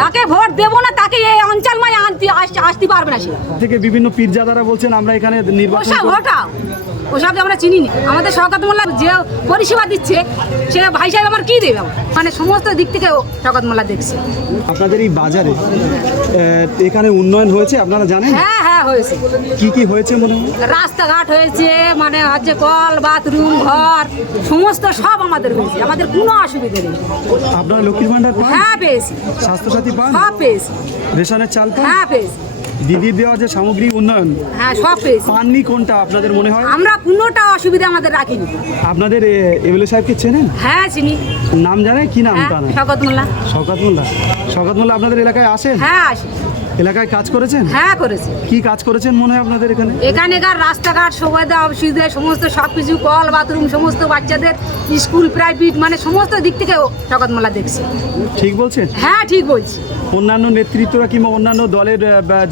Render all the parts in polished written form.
তাকে ভোট দেবো না, তাকে এই অঞ্চল মায় আসতে পারবে না। সে থেকে বিভিন্ন পীরজাদারা বলছেন আমরা এখানে নির্বাচন ওসব হটাও, ওসব আমরা চিনি না। আমাদের শওকত মোল্লা যে পরিষেবা দিচ্ছে সে ভাই সাহেব আমার কি দেবে, মানে সমস্ত দিক থেকে শওকত মোল্লা দেখছে। আপনাদের এই বাজারে এখানে উন্নয়ন হয়েছে আপনারা জানেন? হ্যাঁ হ্যাঁ হয়েছে। কি কি হয়েছে মনে হয়? রাস্তাঘাট হয়েছে, মানে হচ্ছে কল বাথরুম ঘর সমস্ত সব আমাদের হয়েছে, আমাদের কোনো অসুবিধা নেই। আপনারা লক্ষ্মীর ভান্ডার পান? হ্যাঁ পেয়েছি। স্বাস্থ্যসাথী পান? সব পেয়েছি। রেশনের চাল পান? হ্যাঁ পেয়েছি। দিদির দেওয়া যে সামগ্রিক উন্নয়ন হ্যাঁ সব পেয়েছি। পাননি কোনটা আপনাদের মনে হয়? আমরা কোনোটা অসুবিধা আমাদের রাখিনি। আপনাদের এমএলএ সাহেবকে চেনেন? হ্যাঁ চিনি। নাম জানেন? কি নাম তার? শওকত মোল্লা। শওকত মোল্লা। শওকত মোল্লা আপনাদের এলাকায় আসেন? হ্যাঁ আসি। এলাকায় কাজ করেছেন? হ্যাঁ করেছে। কি কাজ করেছেন মনে হয় আপনাদের এখানে? এখানেকার রাস্তাঘাট সুবিধা অসুবিধা সমস্ত সব কিছু কল বাথরুম সমস্ত বাচ্চাদের স্কুল প্রাইভেট মানে সমস্ত দিক থেকে শওকত মোল্লা দেখছে। ঠিক বলছেন? হ্যাঁ ঠিক বলছি। অন্যান্য নেতৃত্বরা কিংবা অন্যান্য দলের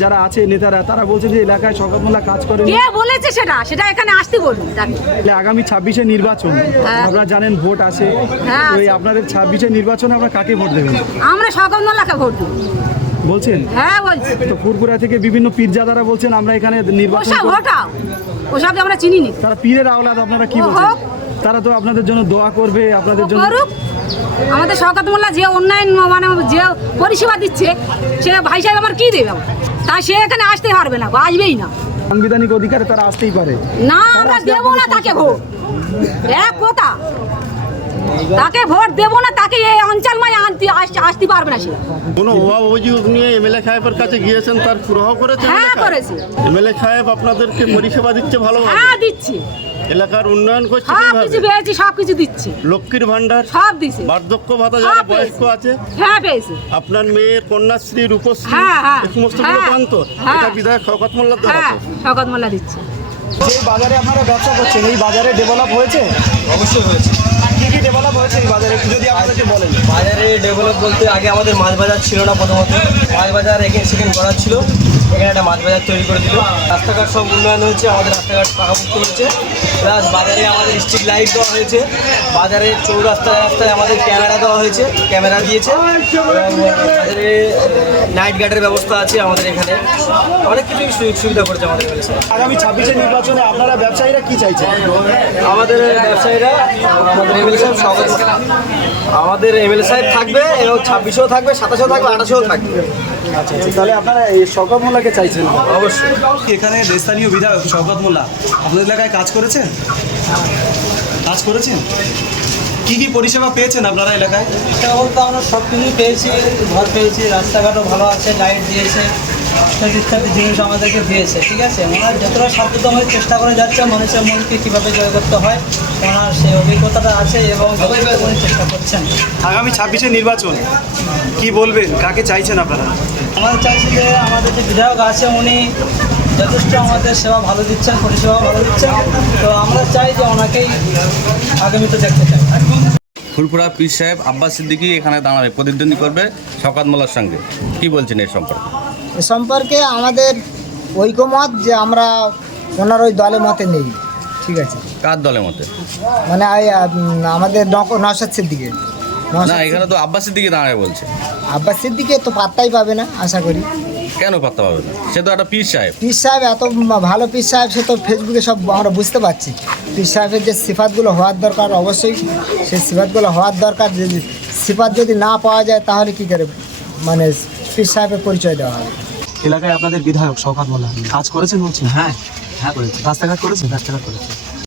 যারা আছে নেতারা তারা বলছে যে এলাকায় শওকত মোল্লা কাজ করেন। কে বলেছে সেটা? সেটা এখানে আসতে বলুন তাকে। আগামী 26-এ নির্বাচন, হ্যাঁ। আপনারা জানেন ভোট আছে। হ্যাঁ, তো এই আছে। আপনাদের 26-এ নির্বাচনে আপনারা কাকে ভোট দেবেন আমরা শওকত মোল্লাকে ভোট দেব বলছেন? হ্যাঁ বলছি। তো ফুরপুরা থেকে বিভিন্ন পীরজাদারা বলছেন আমরা এখানে নির্বাচন ওসব করব। হটাও, ওসব আমরা চিনি না। তারা পীরের আওলাদ, আপনারা কি ও বলছেন? হোক। তারা তো আপনাদের জন্য দোয়া করবে, আপনাদের জন্য। করুক। আমাদের শওকত মোল্লা যে উন্নয়ন মানে যে পরিষেবা দিচ্ছে সে ভাই সাহেব আমার কি দেবে, তা সে এখানে আসতে পারবে না বা আসবেই না। সাংবিধানিক অধিকারে তারা আসতেই পারে না আমরা দেবো না তাকে ভোট, এক কথা। তাকে ভোট দেবো না, তাকে এই অঞ্চল মায় আসতে পারবে না। সে কোনো অভাব অভিযোগ নিয়ে এমএলএ সাহেবের কাছে গিয়েছেন, তার সুরাহ করেছে? হ্যাঁ করেছে। এমএলএ সাহেব আপনাদেরকে পরিষেবা দিচ্ছে ভালোভাবে? হ্যাঁ দিচ্ছে। এলাকার উন্নয়ন করছে সব কিভাবে? কিছু পেয়েছি, সব কিছু দিচ্ছে। লক্ষ্মীর ভান্ডার, সব দিছে। বার্ধক্য ভাতা সব যারা পেয়েছি। বয়স্ক আছে, হ্যাঁ পেয়েছি। আপনার মেয়ের কন্যাশ্রী রূপশ্রী হ্যাঁ, হ্যাঁ, এই সমস্ত হ্যাঁ, পান তো? হ্যাঁ। এটা বিধায়ক শওকত মোল্লার দেওয়া হ্যাঁ তো? শওকত মোল্লা দিচ্ছে। যে বাজারে আপনারা ব্যবসা করছেন এই বাজারে ডেভেলপ হয়েছে? অবশ্যই হয়েছে। কি কি ডেভেলপ হয়েছে এই বাজারে একটু যদি আমাদেরকে বলেন। বাজারে ডেভেলপ বলতে আগে আমাদের মাছ বাজার ছিল না, প্রথমত মাছ বাজার এখানে সেকেন্ড করার ছিল, এখানে একটা মাছ বাজার তৈরি করে দিল। রাস্তাঘাট সব উন্নয়ন হয়েছে, আমাদের রাস্তাঘাট পাকাপোক্ত হয়েছে। প্লাস বাজারে আমাদের স্ট্রিট লাইট দেওয়া হয়েছে, বাজারে চৌরাস্তায় রাস্তায় আমাদের ক্যামেরা দেওয়া হয়েছে, ক্যামেরা দিয়েছে। এবং বাজারে নাইট গার্ডের ব্যবস্থা আছে আমাদের এখানে, অনেক কিছুই সুযোগ সুবিধা করেছে আমাদের এখানে। আগামী 26-এ নির্বাচনে আপনারা ব্যবসায়ীরা কি চাইছেন? আমাদের ব্যবসায়ীরা আমাদের এমএলএ সাহেব স্বাগত, আমাদের এমএলএ সাহেব থাকবে এবং 26-এও থাকবে, 27-এও থাকবে, 28-এও থাকবে। আচ্ছা আচ্ছা, তাহলে আপনারা এই শওকত মোল্লাকে চাইছেন? অবশ্যই। এখানে স্থানীয় বিধায়ক শওকত মোল্লা আপনাদের এলাকায় কাজ করেছেন? কাজ করেছেন? কি কি পরিষেবা পেয়েছেন আপনারা এলাকায়? সেটা বলতে আমরা সব কিছুই পেয়েছি, ঘর পেয়েছি, রাস্তাঘাটও ভালো আছে, লাইট দিয়েছে, ইত্যাদি ইত্যাদি জিনিস আমাদেরকে দিয়েছে। ঠিক আছে, ওনারা যতটা সাধ্যতভাবে চেষ্টা করে যাচ্ছে মানুষের মনকে কীভাবে জয় করতে হয়, ওনার সেই অভিজ্ঞতাটা আছে এবং যথেষ্ট উনি চেষ্টা করছেন। আগামী 26-এ নির্বাচন কি বলবেন, কাকে চাইছেন আপনারা? আমাদের চাইছি যে আমাদের যে বিধায়ক আছে উনি যথেষ্ট আমাদের সেবা ভালো দিচ্ছেন, পরিষেবা ভালো দিচ্ছেন, তো আমরা চাই যে ওনাকেই আগামীতে দেখতে চাই। ফুরপুরা পীর সাহেব আব্বাস সিদ্দিকী এখানে দাঁড়াবে, প্রতিদ্বন্দ্বী করবে শওকত মোল্লার সঙ্গে। কি বলছেন এর সম্পর্কে? এ সম্পর্কে আমাদের ঐকমত যে আমরা ওনার ওই দলের মতে নেই। ঠিক আছে, কার দলের মতে? মানে আমাদের নওশাদ সিদ্দিকে। না, এখানে তো আব্বাস সিদ্দিকী দাঁড়াবে বলছে। আব্বাস সিদ্দিকে তো পাত্তাই পাবে না আশা করি। কেন পাত্তা পাবে না? সে তো একটা পীর সাহেব। পীর সাহেব এত ভালো পীর সাহেব, সে তো ফেসবুকে সব আমরা বুঝতে পারছি। পীর সাহেবের যে সিফাতগুলো হওয়ার দরকার অবশ্যই সেই সিফাতগুলো হওয়ার দরকার। যে সিফাত যদি না পাওয়া যায় তাহলে কী করে মানে পীর সাহেবের পরিচয় দেওয়া হবে? এলাকায় আপনাদের বিধায়ক শওকত মোল্লা কাজ করেছেন বলছেন? হ্যাঁ হ্যাঁ করেছে। রাস্তাঘাট করেছেন? রাস্তাঘাট করেছে।